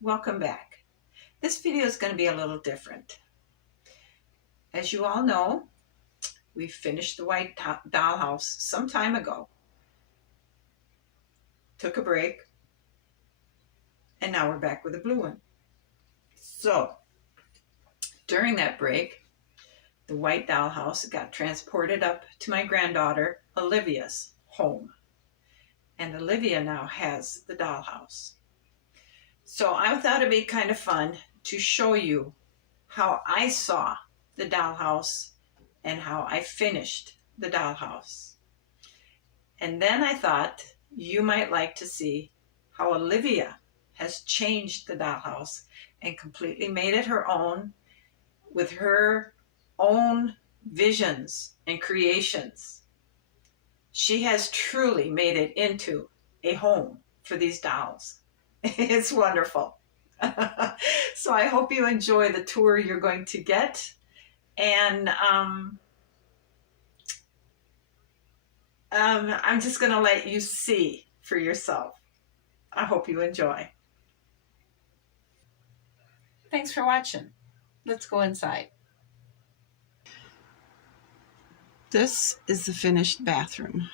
welcome back. This video is going to be a little different. As you all know, we finished the white dollhouse some time ago, took a break, and now we're back with a blue one. So during that break, the white dollhouse got transported up to my granddaughter Olivia's home, and Olivia now has the dollhouse. So I thought it'd be kind of fun to show you how I saw the dollhouse and how I finished the dollhouse. And then I thought you might like to see how Olivia has changed the dollhouse and completely made it her own with her own visions and creations. She has truly made it into a home for these dolls. It's wonderful. So I hope you enjoy the tour you're going to get. And I'm just going to let you see for yourself. I hope you enjoy. Thanks for watching. Let's go inside. This is the finished bathroom.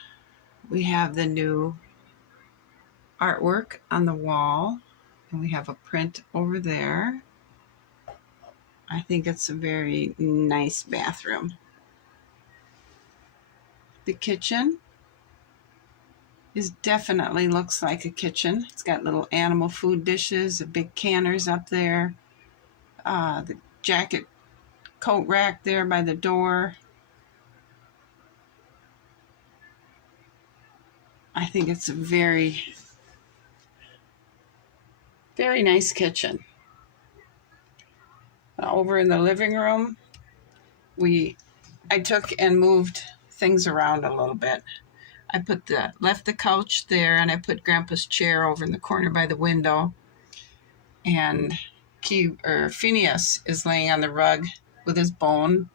We have the new artwork on the wall, and we have a print over there. I think it's a very nice bathroom. The kitchen definitely looks like a kitchen. It's got little animal food dishes, the big canners up there, the jacket coat rack there by the door. I think it's a very, very nice kitchen. Over in the living room, I took and moved things around a little bit. I left the couch there, and I put Grandpa's chair over in the corner by the window. And Phineas is laying on the rug with his bone.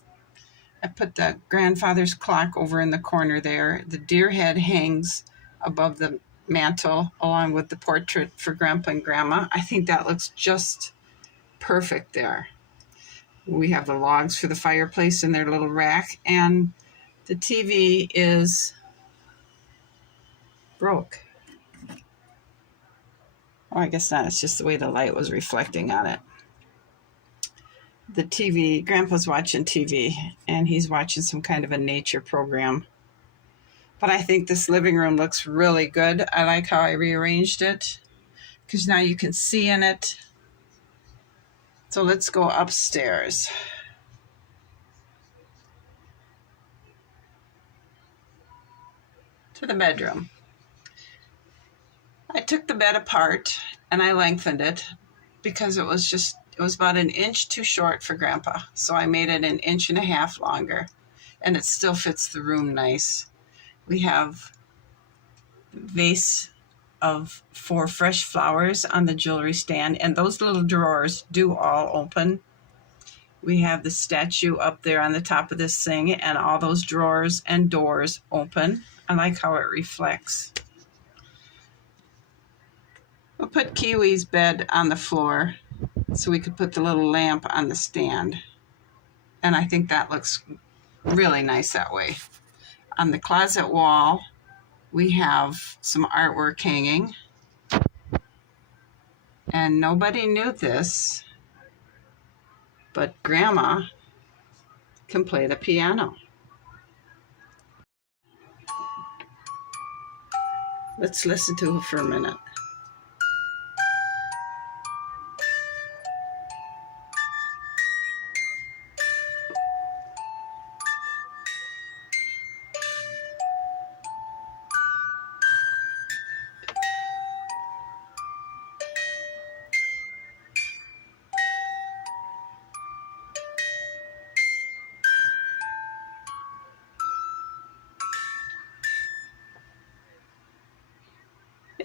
I put the grandfather's clock over in the corner there. The deer head hangs above the mantle along with the portrait for Grandpa and Grandma. I think that looks just perfect there. We have the logs for the fireplace in their little rack, and the TV is broke. Oh, I guess not. It's just the way the light was reflecting on it. The TV, Grandpa's watching TV, and he's watching some kind of a nature program. But I think this living room looks really good. I like how I rearranged it, because now you can see in it. So let's go upstairs. To the bedroom. I took the bed apart and I lengthened it because it was about an inch too short for Grandpa. So I made it 1.5 inches longer, and it still fits the room nice. We have a vase of 4 fresh flowers on the jewelry stand, and those little drawers do all open. We have the statue up there on the top of this thing, and all those drawers and doors open. I like how it reflects. We'll put Kiwi's bed on the floor so we could put the little lamp on the stand. And I think that looks really nice that way. On the closet wall, we have some artwork hanging. And nobody knew this, but Grandma can play the piano. Let's listen to her for a minute.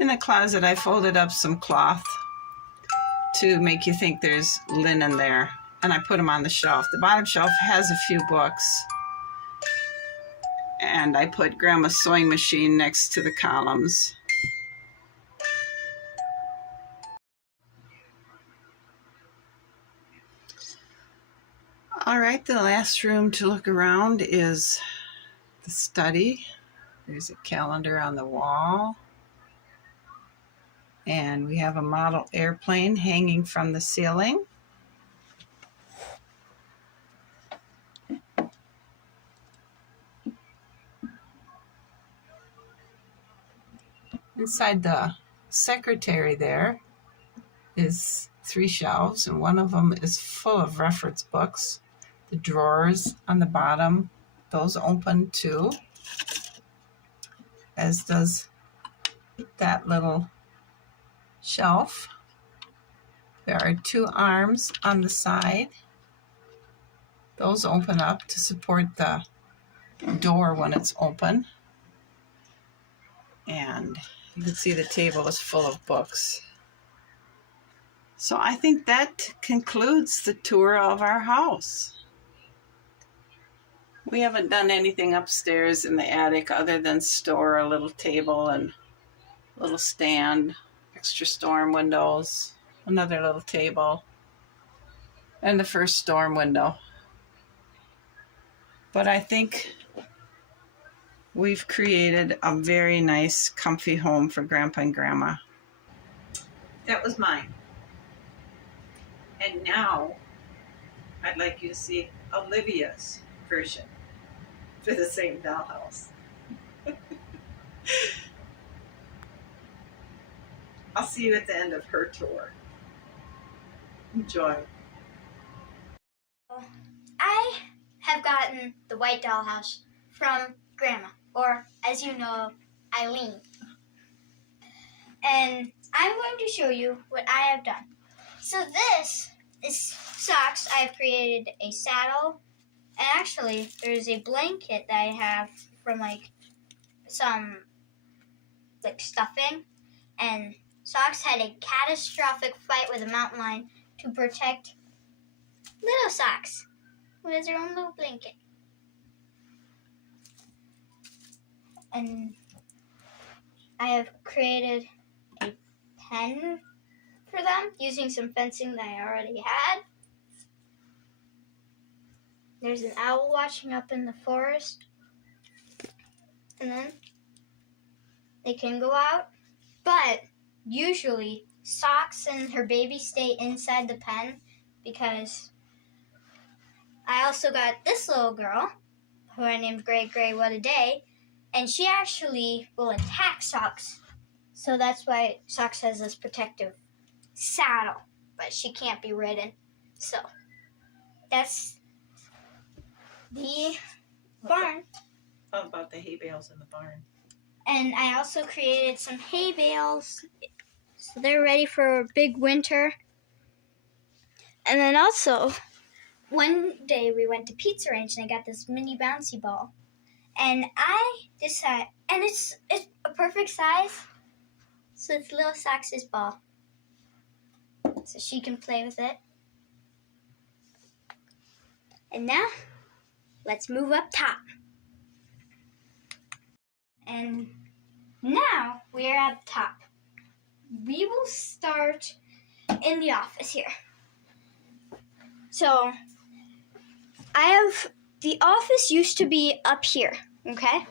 In the closet, I folded up some cloth to make you think there's linen there, and I put them on the shelf. The bottom shelf has a few books, and I put Grandma's sewing machine next to the columns. All right, the last room to look around is the study. There's a calendar on the wall. And we have a model airplane hanging from the ceiling. Inside the secretary there is 3 shelves, and one of them is full of reference books. The drawers on the bottom, those open too, as does that little shelf. There are 2 arms on the side. Those open up to support the door when it's open. And you can see the table is full of books. So I think that concludes the tour of our house. We haven't done anything upstairs in the attic other than store a little table and a little stand, extra storm windows, another little table, and the first storm window. But I think we've created a very nice, comfy home for Grandpa and Grandma. That was mine. And now I'd like you to see Olivia's version for the same dollhouse. I'll see you at the end of her tour. Enjoy. I have gotten the white dollhouse from Grandma, or as you know, Eileen. And I'm going to show you what I have done. So this is socks. I have created a saddle. And actually, there's a blanket that I have from some stuffing. And Socks had a catastrophic fight with a mountain lion to protect little Socks, who has her own little blanket. And I have created a pen for them using some fencing that I already had. There's an owl watching up in the forest. And then they can go out. But usually Socks and her baby stay inside the pen because I also got this little girl who I named Gray Gray What a Day. And she actually will attack Socks. So that's why Socks has this protective saddle. But she can't be ridden. So that's the barn. How about the hay bales in the barn? And I also created some hay bales. So they're ready for big winter. And then also, one day we went to Pizza Ranch and I got this mini bouncy ball. And I decided, and it's a perfect size, so it's little Socks' ball. So she can play with it. And now, let's move up top. And now we are at the top. We will start in the office here. So, the office used to be up here, okay?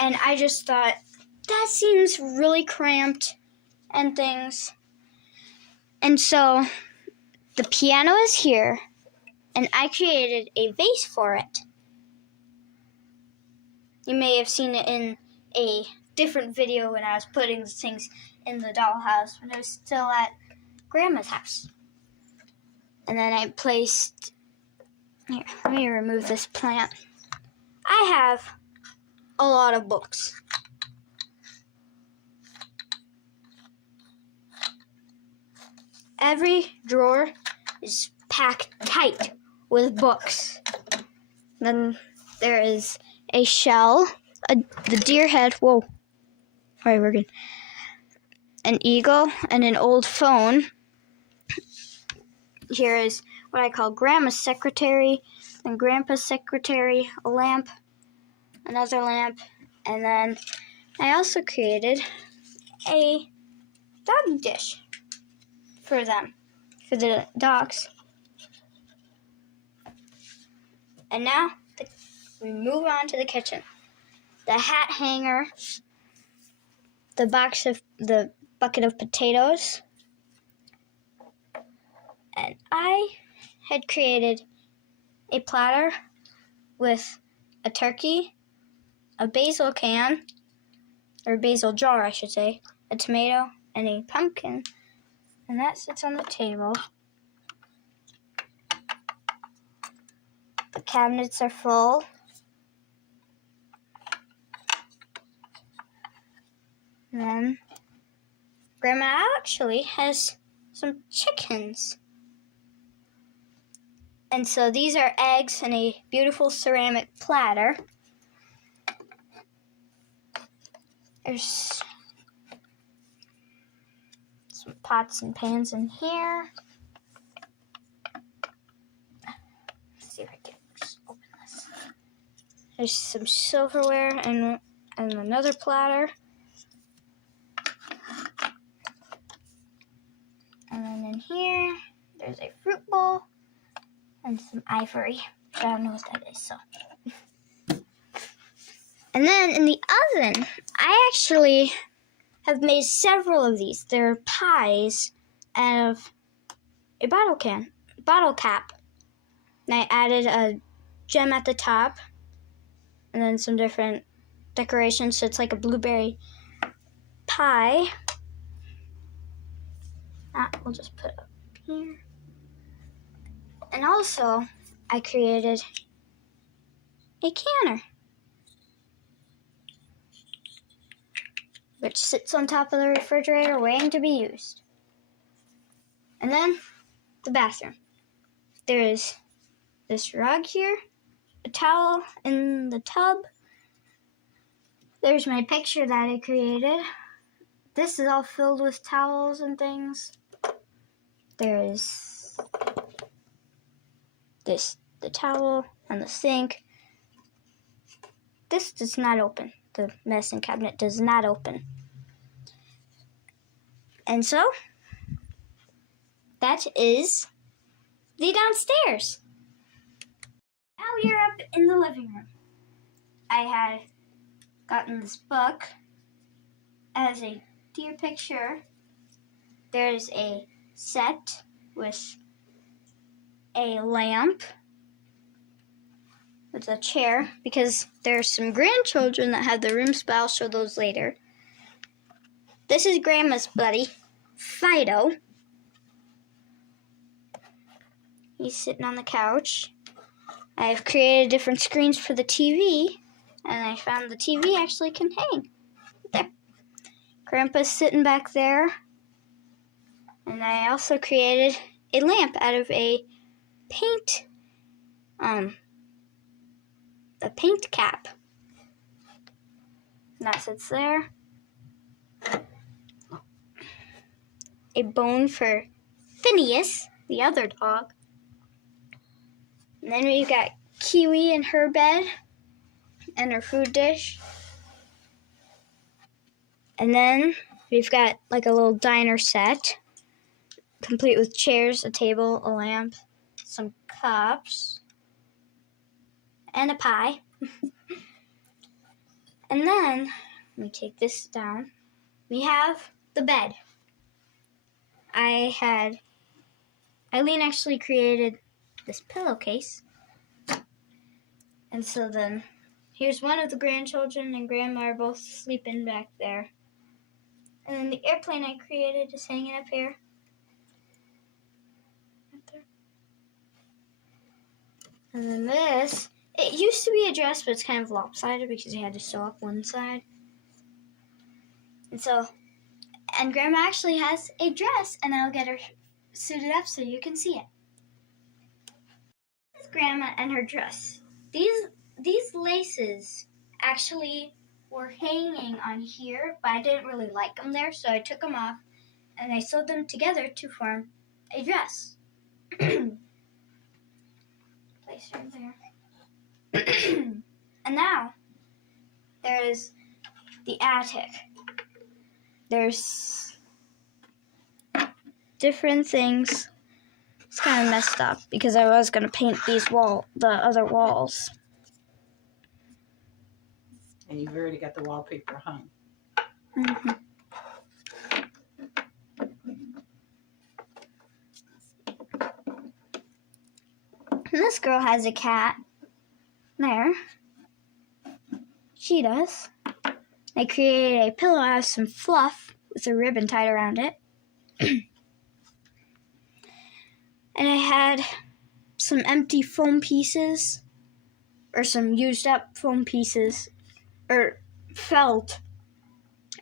And I just thought, that seems really cramped and things. And so, the piano is here, and I created a vase for it. You may have seen it in a different video when I was putting things in the dollhouse when I was still at Grandma's house. And then I placed... Here, let me remove this plant. I have a lot of books. Every drawer is packed tight with books. Then there is a shell, the deer head, whoa. Alright, we're good. An eagle and an old phone. Here is what I call Grandma's secretary and Grandpa's secretary, a lamp, another lamp, and then I also created a dog dish for them, for the dogs. And now we move on to the kitchen. The hat hanger, the bucket of potatoes, and I had created a platter with a turkey, a basil can, or basil jar, I should say, a tomato, and a pumpkin, and that sits on the table. The cabinets are full. And then Grandma actually has some chickens. And so these are eggs in a beautiful ceramic platter. There's some pots and pans in here. Let's see if I can just open this. There's some silverware and another platter. And then in here, there's a fruit bowl and some ivory. I don't know what that is, so. And then in the oven, I actually have made several of these. They're pies out of a bottle cap. And I added a gem at the top and then some different decorations, so it's like a blueberry pie. That we'll just put up here. And also, I created a canner, which sits on top of the refrigerator waiting to be used. And then the bathroom. There is this rug here, a towel in the tub. There's my picture that I created. This is all filled with towels and things. There is the towel and the sink. This does not open. The medicine cabinet does not open. And so, that is the downstairs. Now we are up in the living room. I had gotten this book as a deer picture. There's a set with a lamp with a chair because there's some grandchildren that have the rooms, but I'll show those later. This is Grandma's buddy, Fido. He's sitting on the couch. I've created different screens for the TV, and I found the TV actually can hang. There. Grandpa's sitting back there. And I also created a lamp out of a paint cap. And that sits there. A bone for Phineas, the other dog. And then we've got Kiwi in her bed and her food dish. And then we've got like a little diner set, complete with chairs, a table, a lamp, some cups, and a pie. And then, let me take this down, we have the bed. Eileen actually created this pillowcase. And so then, here's one of the grandchildren and Grandma are both sleeping back there. And then the airplane I created is hanging up here. Right there. And then this, it used to be a dress, but it's kind of lopsided because you had to sew up one side. And Grandma actually has a dress, and I'll get her suited up so you can see it. This is Grandma and her dress. These laces actually were hanging on here, but I didn't really like them there, so I took them off, and I sewed them together to form a dress. Place her there. And now, there's the attic. There's different things It's kind of messed up because I was gonna paint the other walls. And you've already got the wallpaper hung. Mm-hmm. And this girl has a cat. There. She does. I created a pillow out of some fluff with a ribbon tied around it. And I had some empty foam pieces, or some used up foam pieces, or felt.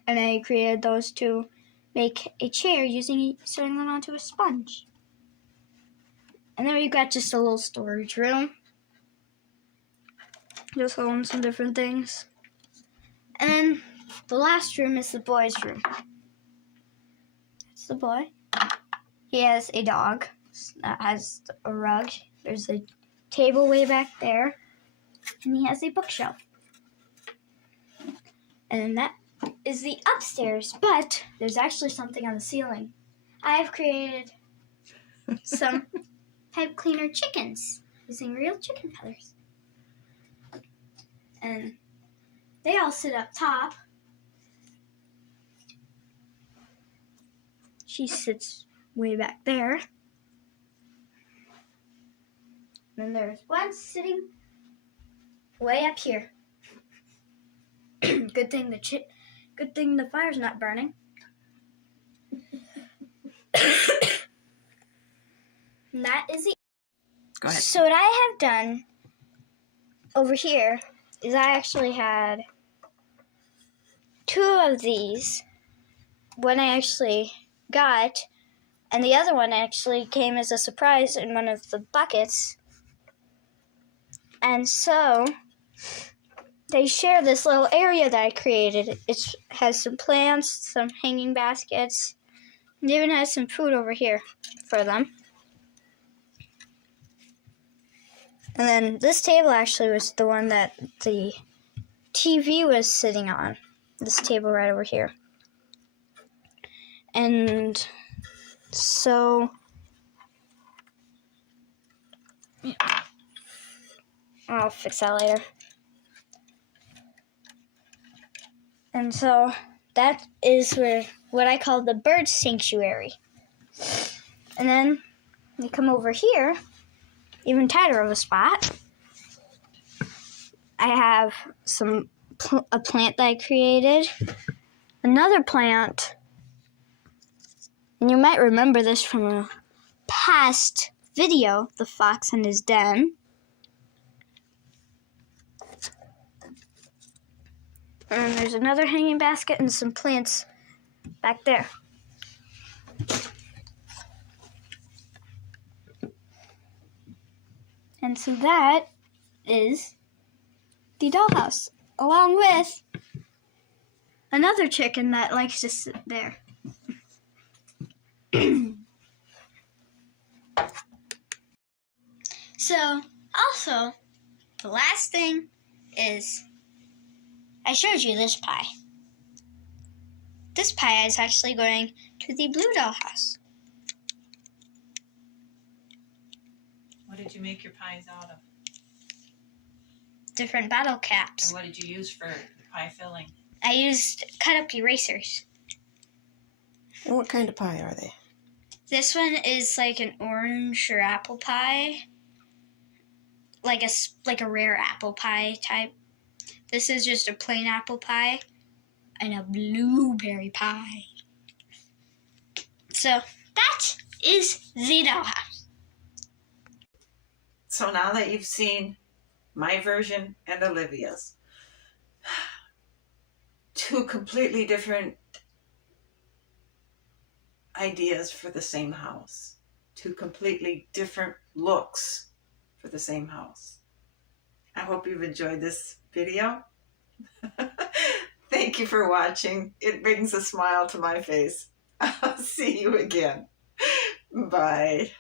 And I created those to make a chair sewing them onto a sponge. And then we've got just a little storage room. Just holding some different things. And then the last room is the boy's room. It's the boy. He has a dog that has a rug. There's a table way back there. And he has a bookshelf. And that is the upstairs. But there's actually something on the ceiling. I have created some pipe cleaner chickens using real chicken feathers. And they all sit up top. She sits way back there. And then there's one sitting way up here. Good thing the fire's not burning. And that is it. Go ahead. So what I have done over here is I actually had 2 of these. One I actually got, and the other one actually came as a surprise in one of the buckets. And so they share this little area that I created. It has some plants, some hanging baskets, and even has some food over here for them. And then this table actually was the one that the TV was sitting on. This table right over here. And so I'll fix that later. And so that is what I call the bird sanctuary. And then you come over here, even tighter of a spot. I have a plant that I created, another plant, and you might remember this from a past video, The Fox and His Den. And there's another hanging basket and some plants back there. And so that is the dollhouse, along with another chicken that likes to sit there. So, also, the last thing is I showed you this pie. This pie is actually going to the blue dollhouse. What did you make your pies out of? Different bottle caps. And what did you use for the pie filling? I used cut up erasers. And what kind of pie are they? This one is like an orange or apple pie. Like a rare apple pie type. This is just a plain apple pie and a blueberry pie. So that is the dollhouse. So now that you've seen my version and Olivia's, 2 completely different ideas for the same house. 2 completely different looks for the same house. I hope you've enjoyed this video. Thank you for watching. It brings a smile to my face. I'll see you again. Bye.